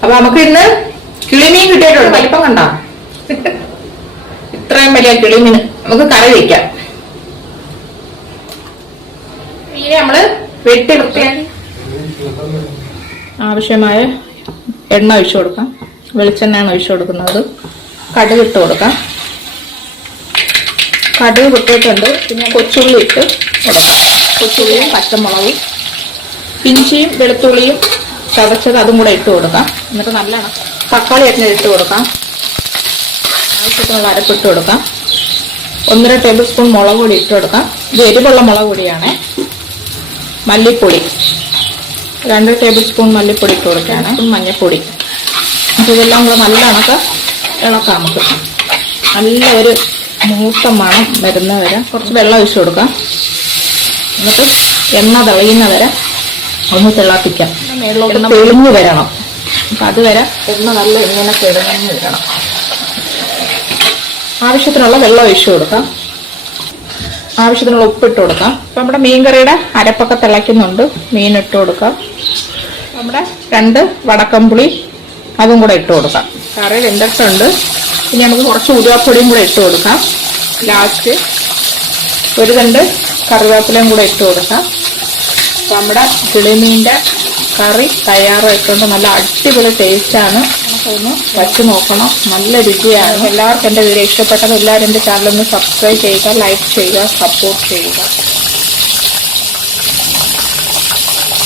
അപ്പൊ നമുക്ക് ഇന്ന് കിളിമീൻ കിട്ടിയിട്ടുണ്ട്. വലിപ്പം കണ്ടോ? ഇത്രയും വലിയ കിളിമീൻ നമുക്ക് കറി വയ്ക്കാം. മീനെ നമ്മള് വെട്ടി വൃത്തിയാക്കി ആവശ്യമായ എണ്ണ ഒഴിച്ചു കൊടുക്കാം. വെളിച്ചെണ്ണയാണ് ഒഴിച്ചു കൊടുക്കുന്നത്. കടുക് ഇട്ട് കൊടുക്കാം. കടുക് പൊട്ടിയിട്ടുണ്ട്. പിന്നെ കൊച്ചുള്ളി ഇട്ട് കൊടുക്കാം. കൊച്ചുള്ളിയും പച്ചമുളകും ഇഞ്ചിയും വെളുത്തുള്ളിയും ചതച്ചത് അതും കൂടെ ഇട്ട് കൊടുക്കാം. എന്നിട്ട് നല്ലോണം തക്കാളി ഒക്കെ ഇട്ട് കൊടുക്കാം. ആവശ്യത്തിനുള്ള അരപ്പിട്ട് കൊടുക്കാം. 1.5 ടേബിൾ സ്പൂൺ മുളക് പൊടി ഇട്ട് കൊടുക്കാം. ഇത് എരിവുള്ള മുളക് പൊടിയാണ്. മല്ലിപ്പൊടി 2 ടേബിൾ സ്പൂൺ മല്ലിപ്പൊടി ഇട്ട് കൊടുക്കുകയാണ്. മഞ്ഞൾപ്പൊടി. അപ്പോൾ ഇതെല്ലാം കൂടെ നല്ല ഇളക്കാം. നമുക്ക് നല്ല ഒരു മൂത്ത മണം വരുന്ന വരെ കുറച്ച് വെള്ളം ഒഴിച്ചു കൊടുക്കാം. എന്നിട്ട് എണ്ണ തെളിയുന്ന വരെ ഒന്ന് തിളപ്പിക്കാം. എണ്ണ തെളിഞ്ഞു വരണം. അപ്പം അതുവരെ എണ്ണ നല്ല ഇങ്ങനെ തെളിഞ്ഞു വരണം. ആവശ്യത്തിനുള്ള വെള്ളം ഒഴിച്ചു കൊടുക്കാം. ആവശ്യത്തിനുള്ള ഉപ്പിട്ട് കൊടുക്കാം. അപ്പം നമ്മുടെ മീൻകറിയുടെ അരപ്പൊക്കെ തിളയ്ക്കുന്നുണ്ട്. മീൻ ഇട്ട് കൊടുക്കാം. നമ്മുടെ 2 വടക്കംപുളി അതും കൂടെ ഇട്ട് കൊടുക്കാം. കറി വെന്തിട്ടുണ്ട്. ഇനി നമുക്ക് കുറച്ച് ഉലുവാപ്പൊടിയും കൂടെ ഇട്ട് കൊടുക്കാം. ലാസ്റ്റ് 1 തണ്ട് കറിവേപ്പിലയും കൂടെ ഇട്ട് കൊടുക്കാം. അപ്പം നമ്മുടെ കിളിമീൻ്റെ കറി തയ്യാറായിട്ടുണ്ട്. നല്ല അടിപൊളി ടേസ്റ്റാണ്. നമുക്കൊന്ന് വച്ച് നോക്കണം. നല്ല രുചിയാണ്. എല്ലാവർക്കും എൻ്റെ വീഡിയോ ഇഷ്ടപ്പെട്ടത് എല്ലാവരും എൻ്റെ ചാനലൊന്ന് സബ്സ്ക്രൈബ് ചെയ്യുക, ലൈക്ക് ചെയ്യുക, സപ്പോർട്ട് ചെയ്യുക.